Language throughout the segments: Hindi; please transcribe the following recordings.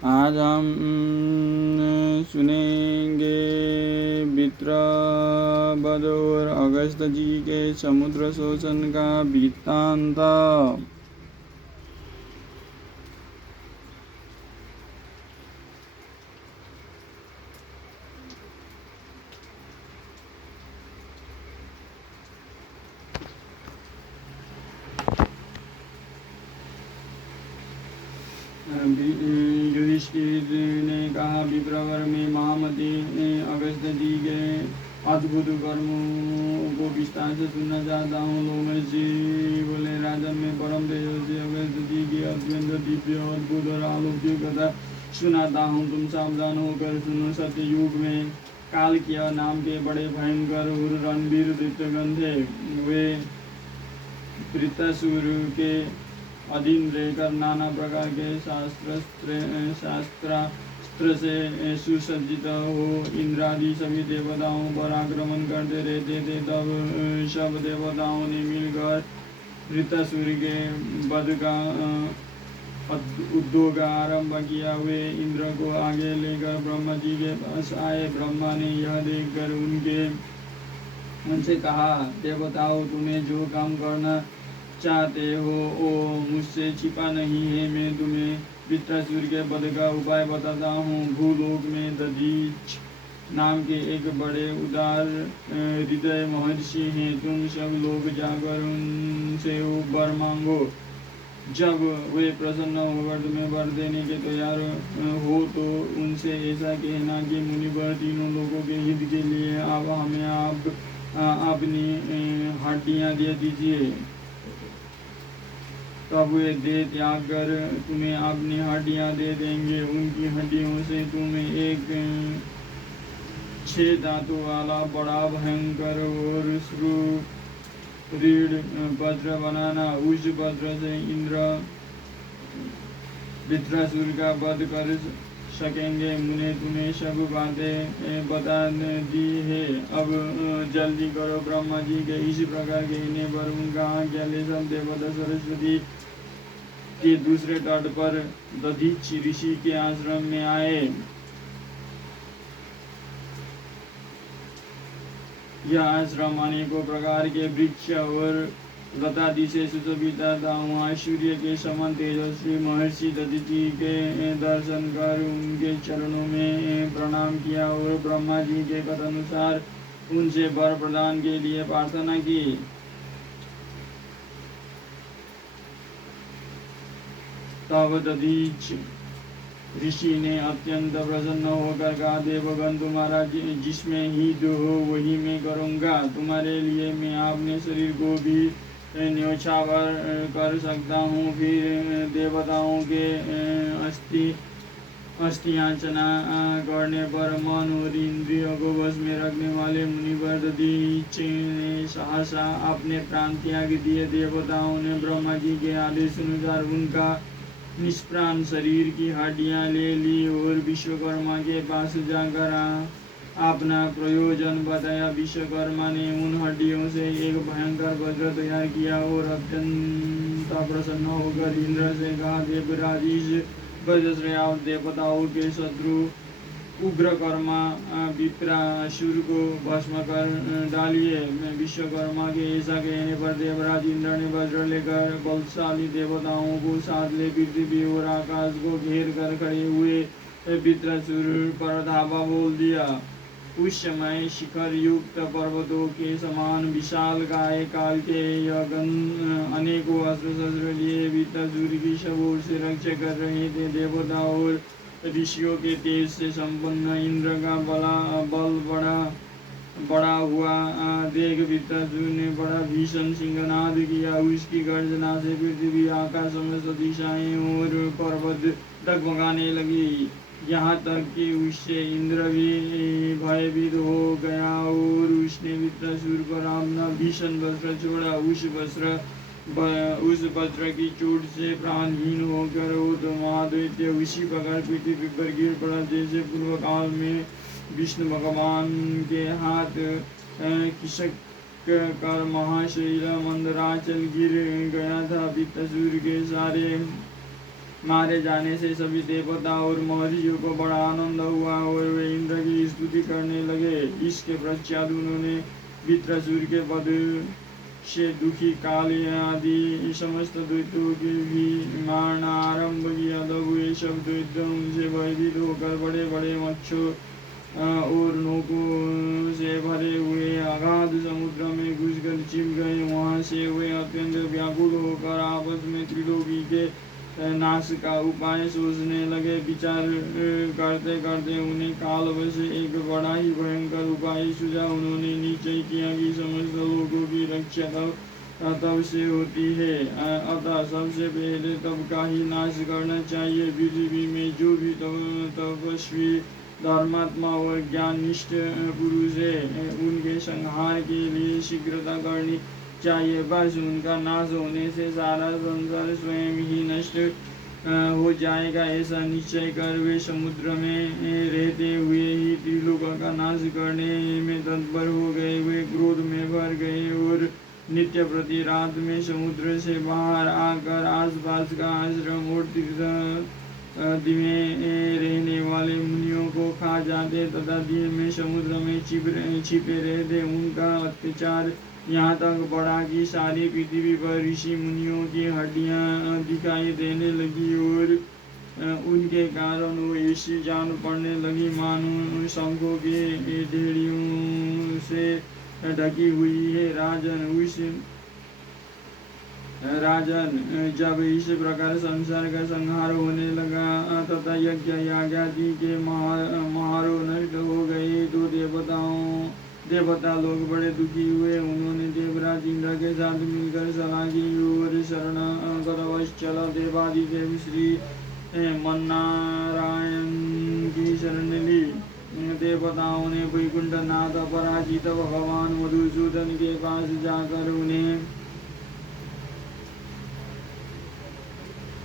आज हम सुनेंगे वित्रवध और अगस्त जी के समुद्र शोषण का वृत्तांत। युधिष्ठिर ने कहा, विप्रवर में महामती अगस्त जी के अद्भुत कर्मों को विस्तार से सुनना चाहता हूँ। लोमश जी बोले, राजन में परम तेजस्वी अगस्त जी की अत्यंत दिव्य अद्भुत और अलौकिक कथा सुनाता हूँ। तुम सावधान होकर सुनो। सत्ययुग में कालकीय नाम के बड़े भयंकर और रणवीर दैत्यगण थे। वे वृत्तासुर के अधीन रहकर नाना प्रकार के शास्त्रास्त्र से सुसज्जित हो इंद्रादि सभी देवताओं पर आक्रमण करते रहते थे। तब सब देवताओं ने मिलकर वृत्तासुर के वध का उद्योग आरंभ किया। वे इंद्र को आगे लेकर ब्रह्मा जी के पास आए। ब्रह्मा ने यह देखकर उनसे कहा, देवताओं, तुम्हें जो काम करना चाहते हो वो मुझसे छिपा नहीं है। मैं तुम्हें वृत्तासुर के वध का उपाय बताता हूँ। भूलोक में दधीच नाम के एक बड़े उदार हृदय महर्षि हैं। तुम सब लोग जाकर उनसे वर मांगो। जब वे प्रसन्न होकर तुम्हें वर देने के तैयार हो तो उनसे ऐसा कहना कि मुनिवर, तीनों लोगों के हित के लिए आप हमें अपनी हड्डियाँ दे दीजिए। तब वे देह त्याग कर तुम्हें अपनी हड्डियाँ दे देंगे। उनकी हड्डियों से तुम्हें एक 6 दांतों वाला बड़ा भयंकर और सुदृढ़ वज्र बनाना। उस वज्र से इंद्र वृत्रासुर का वध कर सकेंगे। मुने तुम्हें सब बातें बता दी है। अब जल्दी करो। ब्रह्मा जी के इसी प्रकार कहने पर उनका आज्ञा ले सब देवता सरस्वती के दूसरे तट पर दधीच ऋषि के आश्रम में आए। यह आश्रम अनेकों प्रकार के वृक्ष और लतादि से सुशोभित था। वहाँ सूर्य के समान तेजस्वी महर्षि दधीचि के दर्शन कर उनके चरणों में प्रणाम किया और ब्रह्मा जी के कथानुसार उनसे वर प्रदान के लिए प्रार्थना की। तब दधीच ऋषि ने अत्यंत प्रसन्न होकर कहा, देवगण, तुम्हारा जिसमें हित हो वही मैं करूँगा। तुम्हारे लिए मैं अपने शरीर को भी न्योछावर कर सकता हूँ। फिर देवताओं के अस्थियाचना करने पर मन और इंद्रियों को वश में रखने वाले मुनिवर दधीच ने सहसा अपने प्राण त्याग दिए। देवताओं ने ब्रह्मा जी के आदेश अनुसार उनका निष्प्राण शरीर की हड्डियाँ ले ली और विश्वकर्मा के पास जाकर अपना प्रयोजन बताया। विश्वकर्मा ने उन हड्डियों से एक भयंकर वज्र तैयार किया और अत्यंत प्रसन्न होकर इंद्र से कहा, देवराज, इस वज्र से आप देवताओं के शत्रु उग्रकर्मा विप्रासुर को भस्म कर डालिए। मैं विश्वकर्मा के ऐसा कहने पर देवराज इंद्र ने वज्र लेकर बलशाली देवताओं को साथ ले पृथ्वी और आकाश को घेर कर खड़े हुए विप्रासुर पर धावा बोल दिया। उस समय शिखर युक्त पर्वतों के समान विशाल काय काल के अनेकों अस्त्र शस्त्र लिए विप्रासुर की सब ओर से रक्षा कर रहे थे। देवता और ऋषियों के तेज से संपन्न इंद्र का बल बड़ा हुआ देख वृत्तासुर ने बड़ा भीषण सिंहनाद किया। उसकी गर्जना से पृथ्वी, आकाश, समस्त दिशाएं और पर्वत डगमगाने लगी। यहाँ तक कि उससे इंद्र भी भयभीत हो गया और उसने वृत्तासुर पर अपना भीषण वज्र छोड़ा। उस वज्र की चोट से प्राणहीन होकर वो तो महादैत्य उसी प्रकार पृथ्वी पर गिर पड़ा जैसे पूर्व काल में विष्णु भगवान के हाथ खिसक कर महाशैल मंदराचल गिर गया था। वृत्तासुर के सारे मारे जाने से सभी देवता और महर्षियों को बड़ा आनंद हुआ और वे इंद्र की स्तुति करने लगे। इसके पश्चात उन्होंने वृत्रासुर के पद से दुखी काली आदि समस्त दैत्यों के भी मारना आरंभ किया। तब वे सब दैत्य उनसे भयभीत होकर बड़े बड़े मत्स्यों और नौकों से भरे हुए अगाध समुद्र में घुसकर छिप गए। वहां से वे अत्यंत व्याकुल होकर आपस में त्रिलोकी के नाश का उपाय सोचने लगे। विचार करते करते उन्हें कालवश एक बड़ा ही भयंकर उपाय सूझा। उन्होंने निश्चय किया कि समस्त लोगों की रक्षा तब से होती है, अतः सबसे पहले तब का ही नाश करना चाहिए। पृथ्वी में जो भी तपस्वी धर्मात्मा और ज्ञाननिष्ठ पुरुष है उनके संहार के लिए शीघ्रता करनी चाहिए। बस उनका नाश होने से सारा संसार स्वयं ही नष्ट हो जाएगा, ऐसा निश्चय कर वे समुद्र में रहते हुए ही त्रिलोक का नाश करने में तत्पर हो गए। वे क्रोध में भर गए और नित्य प्रति रात में समुद्र से बाहर आकर आसपास का आश्रम और तीर्थ में रहने वाले मुनियों को खा जाते तथा दिन में समुद्र में छिपे रहते। उनका अत्याचार यहाँ तक बढ़ा कि सारी पृथ्वी पर ऋषि मुनियों की हड्डियाँ दिखाई देने लगी और उनके कारण वो ऐसी जान पड़ने लगी मानो शंखों के ढेड़ियों से ढकी हुई है। राजन, जब इस प्रकार संसार का संहार होने लगा तथा यज्ञ यागादि के महारो नष्ट हो गए तो देवता लोग बड़े दुखी हुए। उन्होंने देवराज इंद्र के साथ मिलकर सलाह की और शरणगतवत्सल देवादिदेव श्री मन्नारायण की शरण ली। देवताओं ने वैकुंठ नाथ पराजित भगवान मधुसूदन के पास जाकर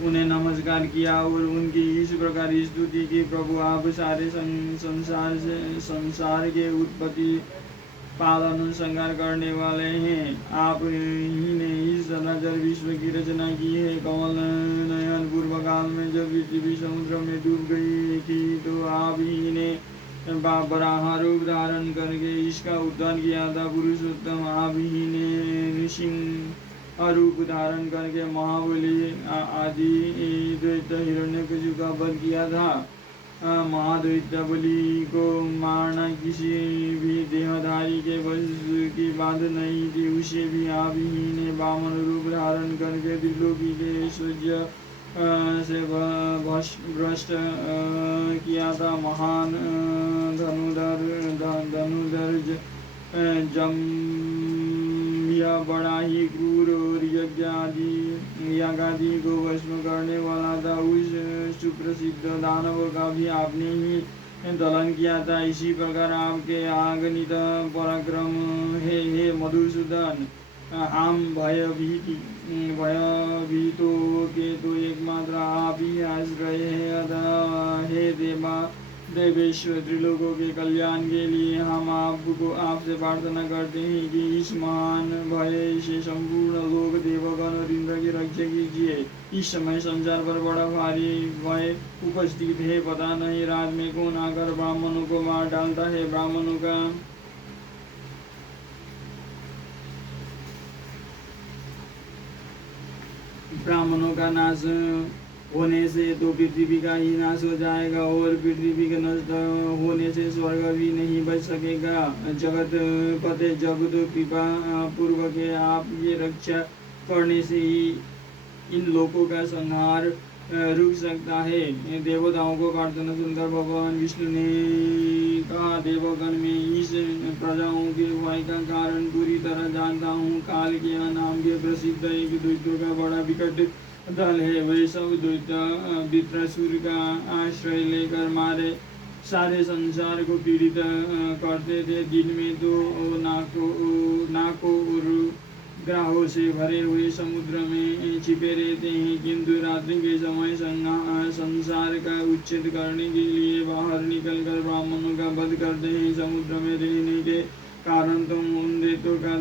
उन्हें नमस्कार किया और उनकी इस प्रकार स्तुति की, प्रभु आप सारे संसार के उत्पत्ति पालन संहार करने वाले हैं। आप ही ने इस चराचर विश्व की रचना की है। कमल नयन, पूर्व काल में जब पृथ्वी समुद्र में डूब गई थी तो आप ही ने बराह रूप धारण करके इसका उद्धार किया था। पुरुषोत्तम, आप ही ने नृसिंह रूप धारण करके महाबली आदि दैत्य हिरण्यकशिपु का वध किया था। महादैत्य बलि को मारना किसी भी देहधारी के वश की बात नहीं थी। उसे भी आप ही ने वामन रूप धारण करके त्रिलोकी के ऐश्वर्य से भ्रष्ट किया था। महान धनुधर जम्या बड़ा ही क्रूर और यागादि को भस्म करने वाला था। उस सुप्रसिद्ध दानव का भी आपने ही दलन किया था। इसी प्रकार आपके आगनित पराक्रम हे मधुसूदन, हम भयभीतों के तो एकमात्र आप ही आश्रय है। अतः हे देवेश्वर, त्रिलोकों के कल्याण के लिए हम आपसे प्रार्थना करते हैं कि इस महान भय से संपूर्ण लोक देवगण और इंद्र की रक्षा कीजिए। इस समय संसार पर बड़ा भारी भय उपस्थित है। पता नहीं रात में कौन आकर ब्राह्मणों को मार डालता है। ब्राह्मणों का नाश होने से तो पृथ्वी का ही नाश हो जाएगा और पृथ्वी के नष्ट होने से स्वर्ग भी नहीं बच सकेगा। जगत पते, जब तो कृपा पूर्वक आप ये रक्षा करने से ही इन लोगों का संहार रुक सकता है। देवताओं को प्रार्थना सुनकर भगवान विष्णु ने कहा, देवगण में इस प्रजाओं के भय का कारण पूरी तरह जानता हूँ। काल के नाम के प्रसिद्ध एक दैत्यों का बड़ा विकट दल है। वे सब दैत्य वृत्रासुर का आश्रय लेकर सारे संसार को पीड़ित करते थे। दिन में तो नाकों और ग्राहों से भरे हुए समुद्र में छिपे रहते हैं, किंतु रात्रि के समय संसार का उच्छेद करने के लिए बाहर निकलकर ब्राह्मणों का वध करते हैं। समुद्र में रहने के कारण तुम उन रेतों का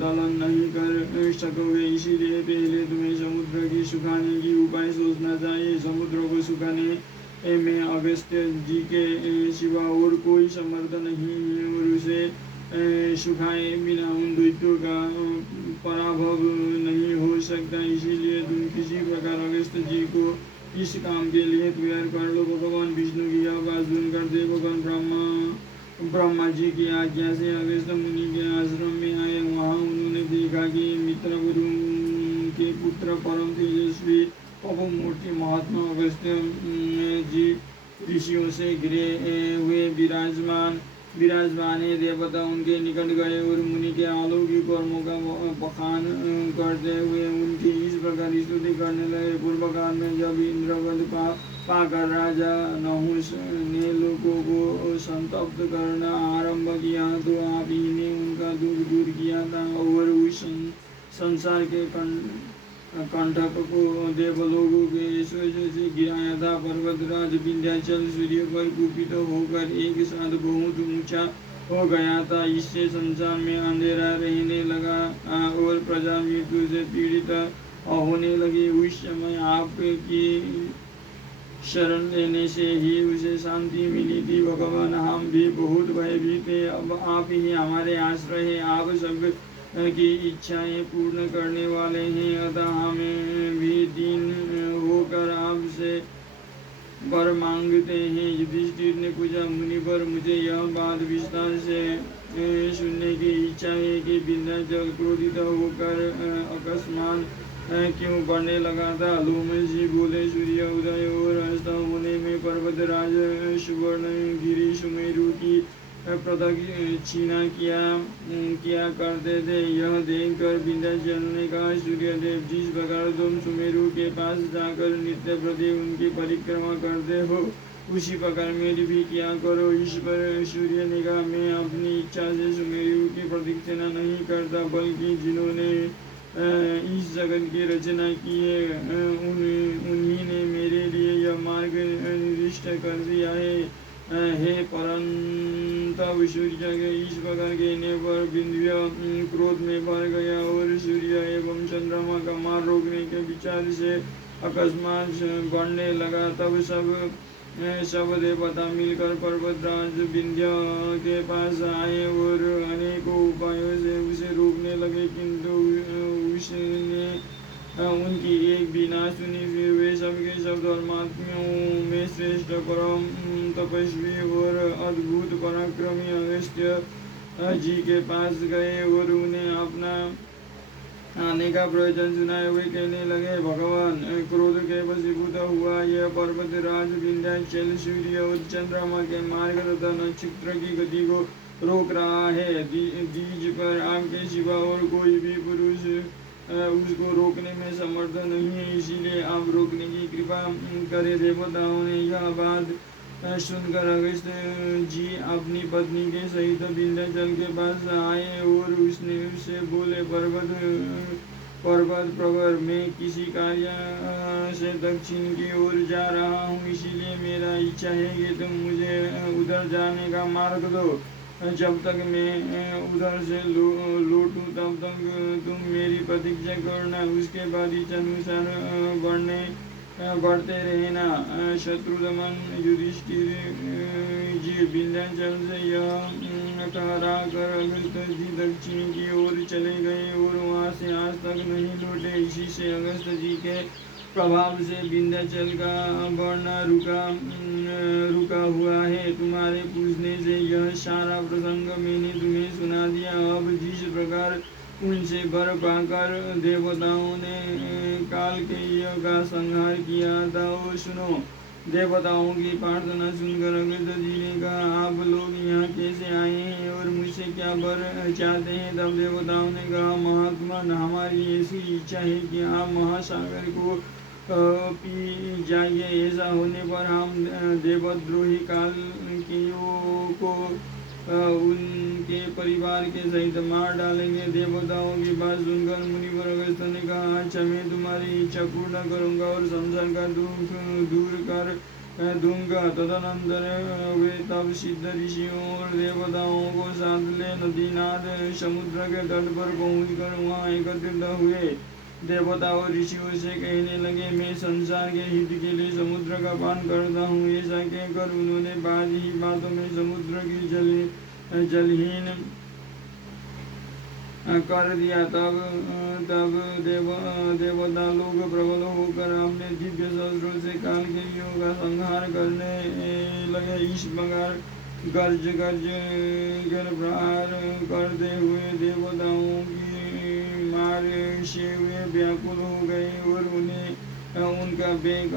दलन नहीं कर सकोगे, इसीलिए पहले तुम्हें समुद्र की सुखाने की उपाय सोचना चाहिए। समुद्र को सुखाने में अगस्त्य जी के सिवा और कोई समर्थ नहीं है, और उसे सुखाए बिना उन दैत्यों का पराभव नहीं हो सकता। इसीलिए तुम किसी प्रकार अगस्त्य जी को इस काम के लिए तैयार कर लो। भगवान विष्णु की यह बात सुनकर देवगण ब्रह्मा जी की आज्ञा से अगस्त्य मुनि के आश्रम में आए। वहाँ उन्होंने देखा कि मित्रवरु के पुत्र परम तेजस्वी मूर्ति महात्मा अगस्त्य जी ऋषियों से घिरे हुए विराजमान है। देवता उनके निकट गए और मुनि के अलौकिक कर्मों का बखान करते हुए उनकी इस प्रकार स्तुति करने लगे। पूर्व काल में जब इंद्रवध पाकर राजा नहुष ने लोगों को संतप्त करना आरंभ किया, तो आप ही ने उनका दुख दूर किया था और उस संसार के कंटक को देवलोकों के ऐश्वर्य से गिराया था। पर्वतराज विंध्याचल सूर्य पर कुपित होकर एक साथ बहुत ऊंचा हो गया था। इससे संसार में अंधेरा रहने लगा और प्रजा मृत्यु से पीड़ित होने लगी। उस समय आपकी शरण लेने से ही उसे शांति मिली थी। भगवान, हम भी बहुत भयभीत थे, अब आप ही हमारे आश्रय हैं। आप सब की इच्छाएं पूर्ण करने वाले हैं, अतः हमें भी दीन होकर आपसे वर मांगते हैं। युधिष्ठिर ने पूछा, मुनिवर, मुझे यह बात विस्तार से सुनने की इच्छा है कि विंध्याचल क्रोधित होकर अकस्मात क्यों बढ़ने लगा था। लोमश जी बोले, सूर्य उदय और अस्त होने में पर्वतराज सुवर्णगिरि सुमेरु की प्रदक्षिणा किया करते थे। यह देखकर विंध्याचल ने कहा, सूर्यदेव, जिस प्रकार तुम सुमेरु के पास जाकर नित्य प्रति उनकी परिक्रमा करते हो, उसी प्रकार मेरी भी किया करो। इस पर सूर्य ने कहा, मैं अपनी इच्छा से सुमेरु की प्रदक्षिणा नहीं करता, बल्कि जिन्होंने इस जगत की रचना की है उन्हीं ने मेरे लिए यह मार्ग निर्दिष्ट कर दिया है। हे परंतप सूर्य के इस प्रकार कहने पर विंध्य क्रोध में भर गया और सूर्य एवं चंद्रमा का मार रोकने के विचार से अकस्मात बढ़ने लगा। तब सब देवता मिलकर पर्वतराज विंध्य के पास आए और अनेकों उपायों से उसे रोकने लगे, किंतु उसने उनकी एक भी ना सुनी। फिर वे सबके सब धर्मात्मियों में श्रेष्ठ परम तपस्वी और अद्भुत पराक्रमी अगस्त्य जी के पास गए और उन्हें अपना आने का प्रयोजन सुनाए हुए कहने लगे, भगवान, क्रोध के वशीभूत हुआ यह पर्वतराज विंध्याचल सूर्य और चंद्रमा के मार्ग तथा नक्षत्र की गति को रोक रहा है। दीज पर आपके सिवा और कोई भी पुरुष उसको रोकने में समर्थ नहीं है, इसीलिए आप रोकने की कृपा करें। देवताओं ने यह बात सुनकर अगस्त्य जी अपनी पत्नी के सहित विंध्याचल के पास आए और उससे बोले, पर्वत प्रवर, मैं किसी कार्य से दक्षिण की ओर जा रहा हूँ, इसीलिए मेरा इच्छा है कि तुम मुझे उधर जाने का मार्ग दो। जब तक मैं उधर से लौटूं तब तक तुम मेरी प्रतीक्षा करना, उसके बाद इच्छानुसार बढ़ते रहना। शत्रुदमन युधिष्ठिर जी विंध्याचल से यह ठहरा कर अगस्त्य जी दक्षिण की ओर चले गए और वहाँ से आज तक नहीं लौटे। इसी से अगस्त्य जी के प्रभाव से विंध्याचल का बढ़ना रुका हुआ है। तुम्हारे पूछने से यह सारा प्रसंग मैंने तुम्हें सुना दिया। अब जिस प्रकार उनसे वर पाकर देवताओं ने कालकेय का संहार किया था वो सुनो। देवताओं की प्रार्थना सुनकर अगस्त्य जी ने कहा, आप लोग यहाँ कैसे आए हैं और मुझसे क्या वर चाहते हैं। तब देवताओं ने कहा, महात्मन, हमारी ऐसी इच्छा है कि आप महासागर को पी जाइए। ऐसा होने पर हम देवद्रोही कालकेयों को उनके परिवार के सहित मार डालेंगे। देवताओं की बात सुनकर मुनिवर अगस्त्य ने कहा, अच्छा, मैं तुम्हारी इच्छा पूर्ण करूंगा और संसार का दुख दूर कर दूंगा। तदनंतर वे तब सिद्ध ऋषियों और देवताओं को साथ ले नदीनाथ समुद्र के तट पर पहुंचकर वहां एकत्रित हुए। देवता और ऋषियों से कहने लगे, मैं संसार के हित के लिए समुद्र का पान करता हूँ। ऐसा कहकर उन्होंने बाद ही बातों में समुद्र की जलहीन कर दिया। तब तब देवता लोग प्रबल होकर अपने दिव्य शस्त्रों से काल के युगों का संहार करने लगे। इस प्रकार गर्ज कर प्रहार करते हुए देवताओं की मार से वे व्याकुल हो गए और उन्हें उनका वेग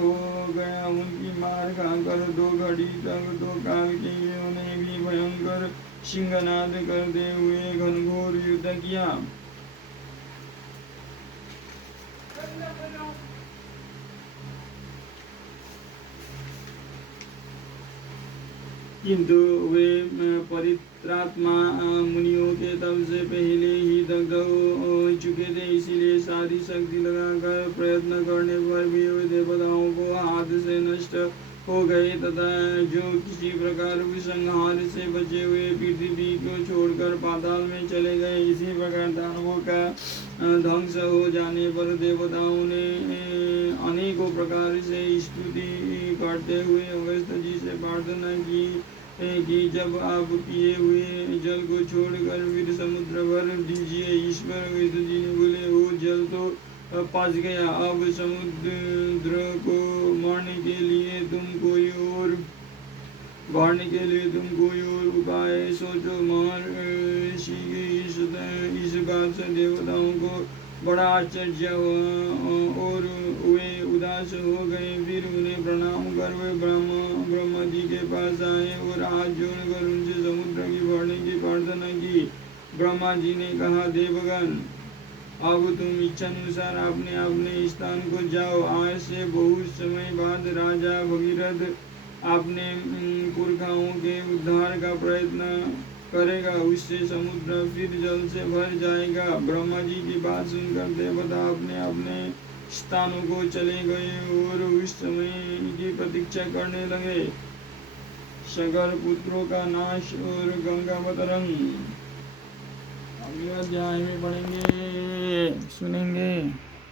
हो गया। उनकी मार खाकर 2 घड़ी तक तो काल के ने भी भयंकर सिंहनाद करते हुए घनघोर युद्ध किया। किंतु वे परित्रात्मा मुनियों के तब से पहले ही दग्ध हो चुके थे, इसीलिए सारी शक्ति लगाकर प्रयत्न करने पर भी वे देवताओं को हाथ से नष्ट हो गए तथा जो किसी प्रकार उपसंहार से बचे हुए पृथ्वी को छोड़कर पाताल में चले गए। इसी प्रकार दानवों का ध्वंस हो जाने पर देवताओं ने अनेकों प्रकार से स्तुति करते हुए अगस्त जी से प्रार्थना की कि जब आप पिए हुए जल को छोड़कर फिर समुद्र भर दीजिए। ईश्वर अगस्त जी ने बोले, वो जल तो पच गया, अब समुद्र को मारने के लिए तुम कोई और उपाय सोचो। महर्षि की इस बात से देवताओं को बड़ा आश्चर्य हुआ और वे उदास हो गए। फिर उन्हें प्रणाम कर वे ब्रह्मा जी के पास आए और हाथ जोड़कर उनसे समुद्र की भरने की प्रार्थना की। ब्रह्मा जी ने कहा, देवगण, अब तुम इच्छानुसार अपने अपने स्थान को जाओ। आज से बहुत समय बाद राजा भगीरथ अपने पुरखाओं के उद्धार का प्रयत्न करेगा, उससे समुद्र फिर जल से भर जाएगा। ब्रह्मा जी की बात सुनकर देवता अपने अपने स्थानों को चले गए और उस समय की प्रतीक्षा करने लगे। सगर पुत्रों का नाश और गंगावतरण अगले अध्याय में पढ़ेंगे, सुनेंगे।